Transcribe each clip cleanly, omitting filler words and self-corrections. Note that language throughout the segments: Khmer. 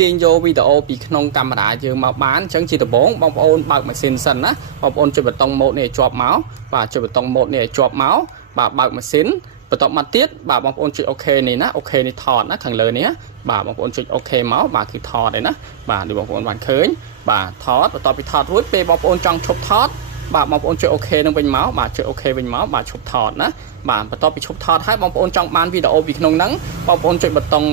ទាញយកវីដេអូពីក្នុងកាមេរ៉ាយើងមកបានអញ្ចឹងជាដំបូងបងប្អូនបើកម៉ាស៊ីនសិនណាបងប្អូនចុចប៊ូតុងម៉ូដនេះជាប់មកបាទចុចប៊ូតុងម៉ូដនេះជាប់មកបាទបើកម៉ាស៊ីនបន្ទាប់មកទៀតបាទបងប្អូនចុចអូខេនេះណាអូខេនេះថតណាខាងលើនេះបាទបងប្អូនចុចអូខេមកបាទគឺថតឯណាបាទដូចបងប្អូនបានឃើញបាទថតបន្ទាប់ពីថតរួចពេលបងប្អូនចង់ឈប់ថតបាទបងប្អូនចុចអូខេនឹងវិញមកបាទចុចអូខេវិញមកបាទឈប់ថតណាបាទបន្ទាប់ពីឈប់ថតហើយបងប្អូនចង់បានវីដេអូពីក្នុងហ្នឹងបងប្អូនចុចប៊ូតុង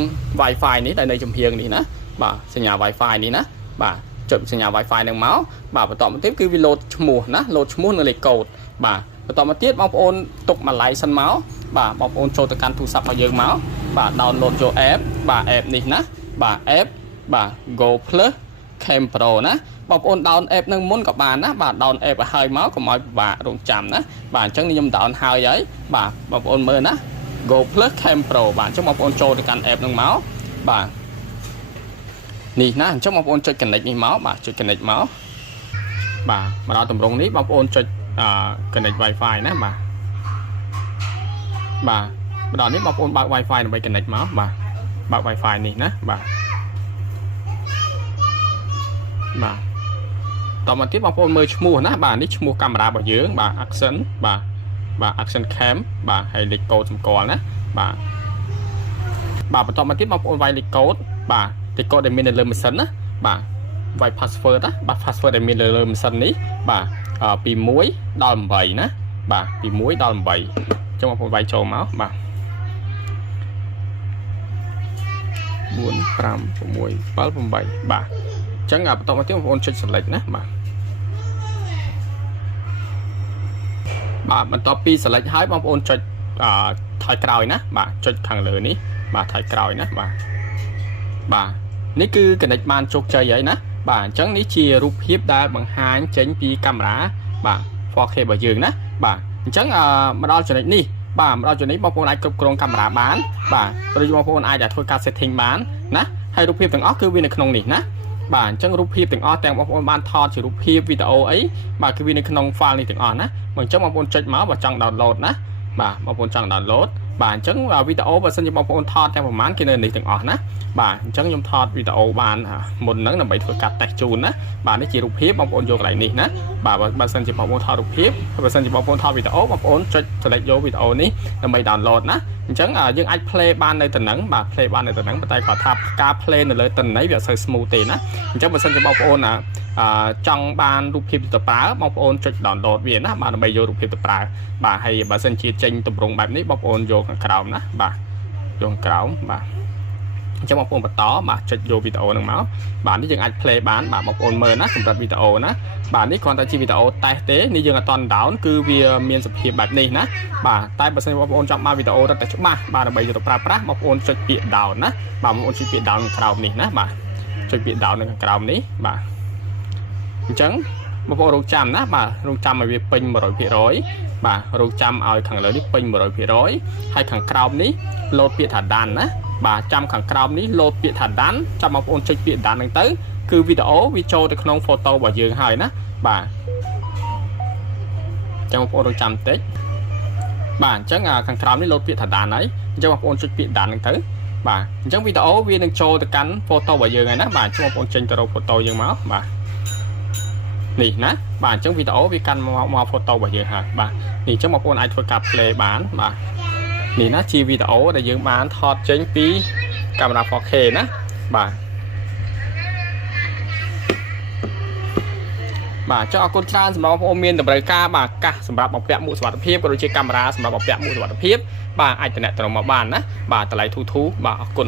Wi-Fi នេះដែលនៅចំហៀងនេះណាបាទសញ្ញា Wi-Fi នេះណាបាទចុចសញ្ញា Wi-Fi នឹងមកបាទបន្តមកទៀតគឺវាលោតឈ្មោះណាលោតឈ្មោះនៅលេខកូដបាទបន្តមកទៀតបងប្អូនទុកមួយឡៃសិនមកបាទបងប្អូនចូលទៅកាន់ទូរស័ព្ទរបស់យើងមកបាទ download យក app បាទ app នេះណាបាទ app បាទ Go Plus Cam Pro ណាបងប្អូន down app នឹងមុនក៏បានណាបាទ down app ឲ្យហើយមកកុំឲ្យពិបាករងចាំណាបាទអញ្ចឹងខ្ញុំ down ហើយបាទបងប្អូនមើលណា Go Plus Cam Pro បាទអញ្ចឹងបងប្អូនចូលទៅកាន់ app នឹងមកបាទនេះណាអញ្ចឹងបងប្អូនចុច connect នេះមកបាទចុច connect មកបាទមកដល់តម្រងនេះបងប្អូនចុចconnect Wi-Fi ណាបាទបាទមកដល់នេះបងប្អូនបើក Wi-Fi ដើម្បី connect មកបាទបើក Wi-Fi នេះណាបាទបាទតមកទៀតបងប្អូនមើលឈ្មោះណាបាទនេះឈ្មោះកាមេរ៉ារបស់យើងបាទ action បាទ action cam បាទហើយលេខកូដសម្គាល់ណាបាទបន្តមកទៀតបងប្អូនវាយលេខកូដបាទលេខកូដដែលមាននៅលើម៉ាស៊ីនណាបាទវាយ password ណាបាទ password ដែលមាននៅលើម៉ាស៊ីននេះបាទពី1ដល់8ណាបាទពី1ដល់8អញ្ចឹងបងប្អូនវាយចូលមកបាទ4 5 6 7 8បាទអញ្ចឹងបន្តមកទៀតបងប្អូនចុច select ណាបាទបន្ទាប់ពី select ហើយបងប្អូនចុចថយក្រោយណាបាទចុចខាងលើនេះបាទថយក្រោយណាបាទនេះគឺ connect បានជោគជ័យហើយណាបាទអញ្ចឹងនេះជារូបភាពដែលបង្ហាញចេញពីកាមេរ៉ាបាទ 4K របស់យើងណាបាទអញ្ចឹងមកដល់ចំណុចនេះបាទមកដល់ចំណុចបងប្អូនអាចគ្រប់គ្រងកាមេរ៉ាបានបាទឬបងប្អូនអាចធ្វើការ setting បានណាហើយរូបភាពទាំងអស់គឺវានៅក្នុងនេះណាបាទអញ្ចឹងរូបភាពទាំងអស់ទាំងបងប្អូនបានថតជារូបភាពវីដេអូអីបាទគឺវានៅក្នុង file នេះទាំងអស់ណាអញ្ចឹងបងប្អូនចុចមកបើចង់ download ណាបាទបងប្អូនចង់ download បាទអញ្ចឹងវីដេអូបើសិនជាបងប្អូនថតទាំងប្រហែលគេនៅនេះទាំងអស់ណាបាទអញ្ចឹងខ្ញុំថតវីដេអូបានមុនហ្នឹងដើម្បីធ្វើការតេស្តជូនណាបាទនេះជារូបភាពបងប្អូនយកកន្លែងនេះណាបាទបើសិនជាបងប្អូនថតរូបភាពបើសិនជាបងប្អូនថតវីដេអូបងប្អូនចុច select យកវីដេអូនេះដើម្បី download ណាអញ្ចឹងយើងអាច play បាននៅទៅហ្នឹងបាទ play បាននៅទៅហ្នឹងប៉ុន្តែគាត់ថាការ play នៅលើទៅនេះវាអត់សូវ smooth ទេណាអញ្ចឹងបើសិនជាបងប្អូនចង់បានរូបភាពទៅប្រើបងប្អូនចុច download វាណាបាទដើម្បីយករូបភាពទៅប្រើបាទហើយបើសិនជាចេញទម្រង់បែបនេះបងប្អូនយកខាងក្រោមណាបាទយកខាងក្រោមបាទអញ្ចឹងបងប្អូនបន្តបាទចុចយកវីដេអូហ្នឹងមកបាទនេះយើងអាច play បានបាទបងប្អូនមើលណាសម្រាប់វីដេអូណាបាទនេះគ្រាន់តែជាវីដេអូតេស្តទេនេះយើងអត់តន់ down គឺវាមានសភាពបែបនេះណាបាទតែបើសិនបងប្អូនចង់បានវីដេអូរត់តែច្បាស់បាទដើម្បីយកទៅប្រើប្រាស់បងប្អូនចុចពាក្យ down ណាបាទបងប្អូនចុចពាក្យ down ខាងក្រោមនេះណាបាទចុចពាក្យ down នៅខាងក្រោមនេះបាទអញ្ចឹងបងប្អូនរងចាំណាបាទរងចាំឲ្យវាពេញ 100% បាទរងចាំឲ្យខាងលើនេះពេញ 100% ហើយខាងក្រោមនេះលោតពាក្យថា done ណាបាទចាំខាងក្រោមនេះលោតពាក្យថា done ចាំបងប្អូនចុចពាក្យ done ហ្នឹងទៅគឺវីដេអូវាចូលទៅក្នុង photo របស់យើងហើយណាបាទចាំបងប្អូនរងចាំបន្តិចបាទអញ្ចឹងខាងក្រោមនេះលោតពាក្យថា done ហើយអញ្ចឹងបងប្អូនចុចពាក្យ done ហ្នឹងទៅបាទអញ្ចឹងវីដេអូវានឹងចូលទៅកាន់ photo របស់យើងហើយណាបាទចាំបងប្អូនចេញទៅរក photo យើងមកបាទនេះណាបាទអញ្ចឹងវីដេអូវាកាន់មក photo របស់យើងហើយបាទនេះអញ្ចឹងបងប្អូនអាចធ្វើការ play បានបាទនេះណាជាវីដេអូដែលយើងបានថតចេញពីកាមេរ៉ា 4K ណាបាទចុះអរគុណច្រើនសម្រាប់បងប្អូនមានតម្រូវការបាទកាសសម្រាប់បំពាក់មួកសុវត្ថិភាពក៏ដូចជាកាមេរ៉ាសម្រាប់បំពាក់មួកសុវត្ថិភាពបាទអាចតំណែងមកបានណាបាទតម្លៃធូរបាទអរគុណ